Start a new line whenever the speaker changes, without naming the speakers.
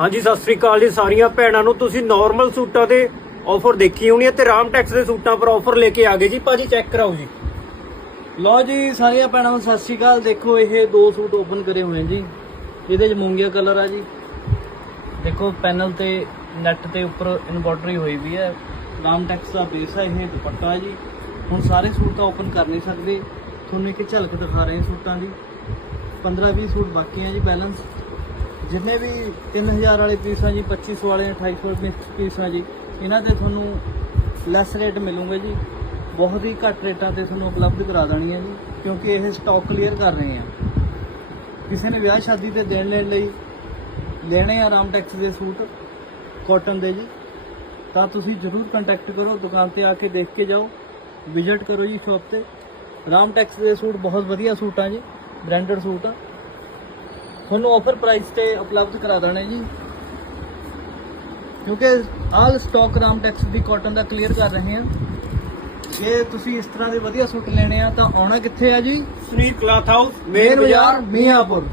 ਹਾਂਜੀ, ਸਤਿ ਸ੍ਰੀ ਅਕਾਲ ਜੀ ਸਾਰੀਆਂ ਭੈਣਾਂ ਨੂੰ। ਤੁਸੀਂ ਨਾਰਮਲ ਸੂਟਾਂ 'ਤੇ ਆਫਰ ਦੇਖੀ ਹੋਣੀ ਹੈ ਤੇ ਰਾਮਟੈਕਸ ਦੇ ਸੂਟਾਂ ਪਰ ਆਫਰ ਲੈ ਕੇ ਆ ਗਏ ਜੀ। ਭਾਜੀ ਚੈੱਕ ਕਰਾਓ ਜੀ।
ਲਓ ਜੀ, ਸਾਰੀਆਂ ਭੈਣਾਂ ਨੂੰ ਸਤਿ ਸ਼੍ਰੀ ਅਕਾਲ। ਦੇਖੋ, ਇਹ ਦੋ ਸੂਟ ਓਪਨ ਕਰੇ ਹੋਏ ਜੀ। ਇਹਦੇ 'ਚ ਮੂੰਗੀਆ ਕਲਰ ਆ ਜੀ। ਦੇਖੋ ਪੈਨਲ ਤੇ ਨੈਟ ਤੇ ਉੱਪਰ ਐਮਬੋਡਰੀ ਹੋਈ ਵੀ ਹੈ। ਰਾਮ ਟੈਕਸ ਦਾ ਬੇਸ ਹੈ ਇਹ ਦੁਪੱਟਾ ਜੀ। ਹੁਣ ਸਾਰੇ ਸੂਟ ਤਾਂ ਓਪਨ ਕਰ ਨਹੀਂ ਸਕਦੇ। ਤੁਹਾਨੂੰ ਇੱਕ ਝਲਕ ਦਿਖਾ ਰਹੇ ਸੂਟਾਂ ਦੀ। 15-20 ਸੂਟ ਬਾਕੀ ਹੈ ਜੀ ਬੈਲੈਂਸ ਜਿੰਨੇ ਵੀ 3000 ਵਾਲੇ ਪੀਸ ਆ ਜੀ 2500 ਵਾਲੇ 2800 ਮਿਕਸ ਪੀਸ ਆ ਜੀ, ਇਹਨਾਂ ਤੇ ਤੁਹਾਨੂੰ ਲੈਸ ਰੇਟ ਮਿਲੂਗੇ ਜੀ। ਬਹੁਤ ਹੀ ਘੱਟ ਰੇਟਾਂ ਤੇ ਤੁਹਾਨੂੰ ਉਪਲਬਧ ਕਰਾ ਦੇਣੀਆਂ ਜੀ, ਕਿਉਂਕਿ ਇਹ ਸਟਾਕ ਕਲੀਅਰ ਕਰ ਰਹੇ ਆ। ਕਿਸੇ ਨੇ ਵਿਆਹ ਸ਼ਾਦੀ ਤੇ ਦੇਣ ਲੈਣ ਲਈ ਲੈਣੇ ਆ ਰਾਮ ਟੈਕਸ ਦੇ ਸੂਟ ਕਾਟਨ ਦੇ ਜੀ, ਤਾਂ ਤੁਸੀਂ ਜਰੂਰ ਕੰਟੈਕਟ ਕਰੋ, ਦੁਕਾਨ ਤੇ ਆ ਕੇ ਦੇਖ ਕੇ ਜਾਓ ਵਿਜ਼ਿਟ ਕਰੋ ਜੀ ਸ਼ਾਪ ਤੇ। ਰਾਮ ਟੈਕਸ ਦੇ ਸੂਟ ਬਹੁਤ ਵਧੀਆ ਸੂਟ ਆ ਜੀ ਬ੍ਰਾਂਡਡ ਸੂਟ ਆ। ਤੁਹਾਨੂੰ ਆਫਰ ਪ੍ਰਾਈਸ ਤੇ ਉਪਲਬਧ ਕਰਾ ਦੇਣੇ ਜੀ। ਕਿਉਂਕਿ ਆਲ ਸਟਾਕ ਰਾਮਟੈਕਸ ਦੀ ਕਾਟਨ ਦਾ ਕਲੀਅਰ ਕਰ ਰਹੇ ਹਾਂ। ਜੇ ਤੁਸੀਂ ਇਸ ਤਰ੍ਹਾਂ ਦੇ ਵਧੀਆ ਸੂਟ ਲੈਣੇ ਆ ਤਾਂ ਆਉਣਾ ਕਿੱਥੇ ਆ ਜੀ?
ਸੁਨੀਲ ਕਲਾਥ ਹਾਊਸ
ਮੇਨ ਬਾਜ਼ਾਰ। ਮੀਆਂਪੁਰ।